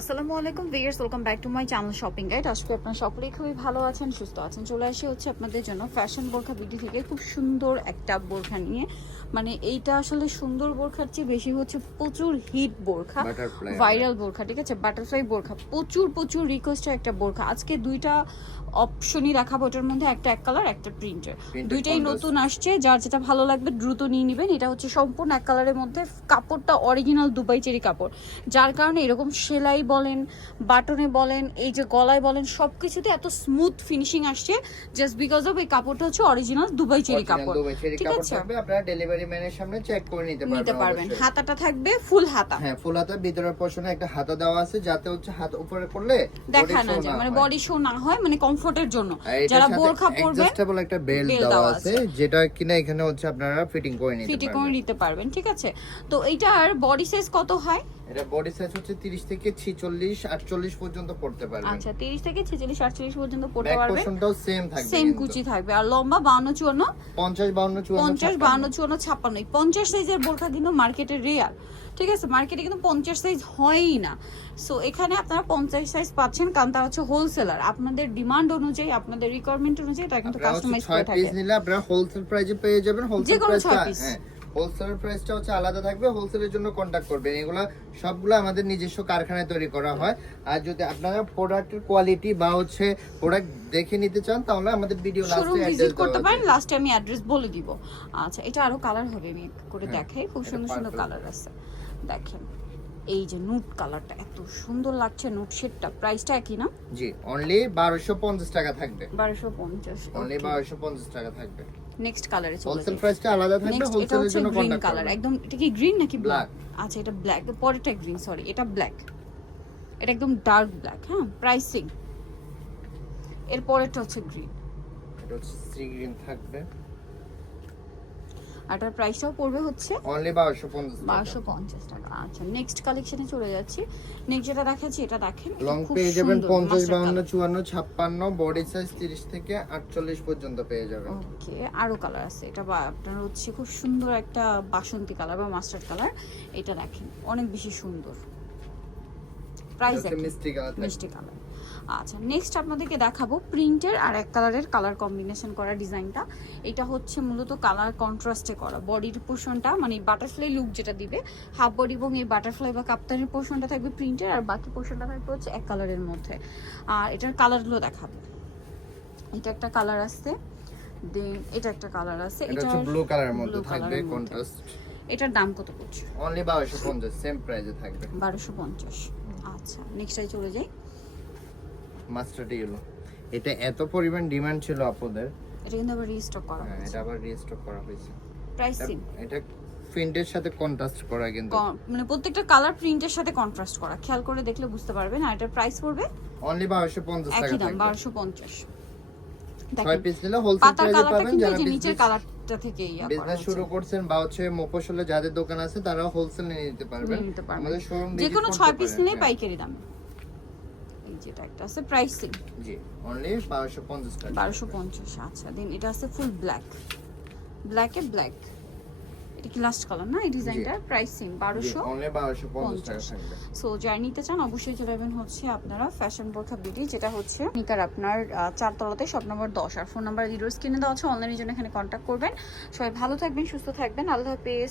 আসসালামু আলাইকুম viewers welcome back to my channel shopping guide আজকে আপনারা সকলেই খুবই ভালো আছেন সুস্থ আছেন। চলে আসি হচ্ছে আপনাদের জন্য ফ্যাশন বোরখা বিডি থেকে। খুব সুন্দর একটা বোরখা নিয়ে। মানে এইটা আসলে সুন্দর বোরখার চেয়ে বেশি হচ্ছে প্রচুর হিট বোরখা ভাইরাল বোরখা ঠিক আছে? বাটারফ্লাই বোরখা প্রচুর প্রচুর রিকোয়েস্টের একটা বোরখা। আজকে দুইটা অপশনই দেখাবো ওটার মধ্যে একটা এক কালার একটা প্রিন্টের দুইটাই নতুন আসছে যার যেটা ভালো লাগবে দ্রুত নিয়ে নেবেন। এটা হচ্ছে সম্পূর্ণ এক কালারের মধ্যে কাপড়টা অরিজিনাল দুবাই চেরি কাপড়। যার কারণে এরকম সেলাই বলেন বাটনে বলেন এই যে গলায় বলেন সবকিছুতে এত স্মুথ ফিনিশিং আসছে জাস্ট বিকজ অফ এই কাপড়টা হচ্ছে অরিজিনাল দুবাই চেরি কাপড়। ঠিক আছে? আপনারা ডেলিভারি ম্যানের সামনে চেক করে নিতে পারবেন নিতে পারবেন। হাতাটা থাকবে ফুল হাতা। হ্যাঁ ফুল হাতা ভিতরের পোর্শনে একটা হাতা দেওয়া আছে যাতে হচ্ছে হাত উপরে করলে দেখা না যায় মানে বডি শো না হয় মানে কমফোর্টের জন্য। যারা বোরখা পরবে adjustable একটা বেল্ট দেওয়া দেওয়া আছে যেটা কিনা এখানে হচ্ছে আপনারা ফিটিং করে নিতে ফিটি করে নিতে পারবেন ঠিক আছে? তো এইটার বডি সাইজ কত হয়? এটা বডি সাইজ হচ্ছে 30 থেকে 46 48 পর্যন্ত পড়তে পারবেন। আচ্ছা 30 থেকে 46 48 পর্যন্ত পড়তে পারবে। পোর্শনটাও সেম থাকবে সেম কুচি থাকবে। আর লম্বা 52 54 50 52 54 পঞ্চাশ বাহান্ন চুয়ান্ন ছাপ্পান্ন। এই পঞ্চাশ সাইজের বোরখা কিন্তু মার্কেটে রেয়ার ঠিক আছে? মার্কেটে কিন্তু পঞ্চাশ সাইজ হয়ই না। সো এখানে আপনারা পঞ্চাশ সাইজ পাচ্ছেন কারণ তারা হচ্ছে হোলসেলার আপনাদের ডিমান্ড অনুযায়ী আপনাদের রিকোয়ারমেন্ট অনুযায়ী তারা কিন্তু কাস্টমাইজ করে থাকে। পিস নিলে আপনারা হোলসেল প্রাইসে পেয়ে যাবেন। হোলসেল প্রাইসটা হ্যাঁ। হোলসেল প্রাইসটা হচ্ছে আলাদা থাকবে হোলসেলের জন্য কন্ট্যাক্ট করবেন। এগুলো সবগুলো আমাদের নিজস্ব কারখানায় তৈরি করা হয়। আর যদি আপনারা প্রোডাক্টের কোয়ালিটি বা হচ্ছে প্রোডাক্ট দেখে নিতে চান তাহলে আমাদের ভিডিও লাস্টে ভিজিট করতে পারেন লাস্টে আমি অ্যাড্রেস বলে দিব। আচ্ছা এটা আরও কালার হবে আমি করে হ্যাঁ, দেখাই। খুব সুন্দর সুন্দর কালার আছে। দেখেন। এই যে নুট কালারটা এত সুন্দর লাগছে নুট শেডটা প্রাইসটা একই না? জি অনলি 1250 টাকা থাকবে। বারোশো পঞ্চাশ অনলি 1250 টাকা থাকবে। নেক্সট কালারে চলে হোলসেল প্রাইসটা আলাদা থাকবে হোলসেলের জন্য গ্রিন কালার একদম এটা কি গ্রিন নাকি ব্ল্যাক আচ্ছা এটা ব্ল্যাক পরেরটা গ্রিন সরি এটা ব্ল্যাক এটা একদম ডার্ক ব্ল্যাক হ্যাঁ প্রাইসিং এর পরেরটা হচ্ছে গ্রিন এটা হচ্ছে সি গ্রিন থাকবে। এটার প্রাইসটাও পড়বে হচ্ছে অনলি 1250 বারোশো পঞ্চাশ টাকা। আচ্ছা নেক্সট কালেকশনে চলে যাচ্ছি। নেক্সট যেটা দেখাচ্ছি এটা দেখেন লং পেয়ে যাবেন সুন্দর, 50 mustard 52 54 56 বডি সাইজ 30 থেকে 48 পর্যন্ত পেয়ে যাবেন। ওকে আরও কালার আছে। এটা আপনার হচ্ছে খুব সুন্দর একটা বাসন্তী কালার বা মাস্টার্ড কালার এটা দেখেন অনেক বেশি সুন্দর। প্রাইস মিষ্টি কালার মিষ্টি কালার আচ্ছা নেক্সট আপনাদেরকে দেখাবো প্রিন্টের আর এক কালারের কালার কম্বিনেশন করা ডিজাইনটা এটা হচ্ছে মূলত কালার কন্ট্রাস্টে করা। বডির পোর্শনটা মানে বাটারফ্লাই লুক যেটা দিবে হাফ বডি এবং এই বাটারফ্লাই বা কাপ্তানের পোর্শনটা থাকবে প্রিন্টের আর বাকি পোর্শনটা থাকবে হচ্ছে এক কালারের মধ্যে। আর এটার কালারগুলো দেখাবো। এটা একটা কালার আছে দেন এটা একটা কালার আছে এটা হচ্ছে ব্লু কালারের মধ্যে থাকবে কন্ট্রাস্ট এটার দাম কত পড়ছে? অনলি 1250 সেম প্রাইসে থাকবে। বারোশো পঞ্চাশ। আচ্ছা নেক্সটটাই চলে যাই। মাস্টার্ড ইয়েলো এটা এত পরিমাণ ডিমান্ড ছিল আপনাদের এটা কিন্তু আবার রিস্টক করা হ্যাঁ, হয়েছে। এটা আবার রিস্টক করা হয়েছে। প্রাইসিং এটা প্রিন্টের সাথে কন্ট্রাস্ট করা কিন্তু। মানে প্রত্যেকটা কালার প্রিন্টের সাথে কন্ট্রাস্ট করা। খেয়াল করে দেখলে বুঝতে পারবেন। আর এটার প্রাইস পড়বে? অনলি 1250 টাকা একই দাম থাকবে। বারোশো পঞ্চাশ। ছয় পিস নিলে হোলসেল প্রাইসে পাবেন। যারা নিচের কালারটা থেকে ইয়া বিজনেস শুরু করছেন বা হচ্ছে মফস্বলে যাদের দোকান আছে তারা হোলসেল নিয়ে নিতে পারবেন। আমাদের শোরুম যে কোনো ছয় পিস নিলেই পাইকারি দাম। যেটা একটা আছে প্রাইসিং জি অনলি 1250 টাকা। আচ্ছা দেন এটা আছে ফুল ব্ল্যাক ব্ল্যাকে ব্ল্যাক এটা কি লাস্ট কালার না এই ডিজাইনটার প্রাইসিং বারোশো অনলি 1250 টাকা থাকবে। সো যারা নিতে চান অবশ্যই চলে যাবেন হচ্ছে আপনারা ফ্যাশন বোরখা বিডি যেটা হচ্ছে নিকার আপনার আহ, চারতলাতে শপ নম্বর দশ। আর ফোন নাম্বার জিরো স্ক্রিনে দেওয়া আছে অনলাইনের জন্য এখানে কন্ট্যাক্ট করবেন। সবাই ভালো থাকবেন সুস্থ থাকবেন। আল্লাহ হাফেজ।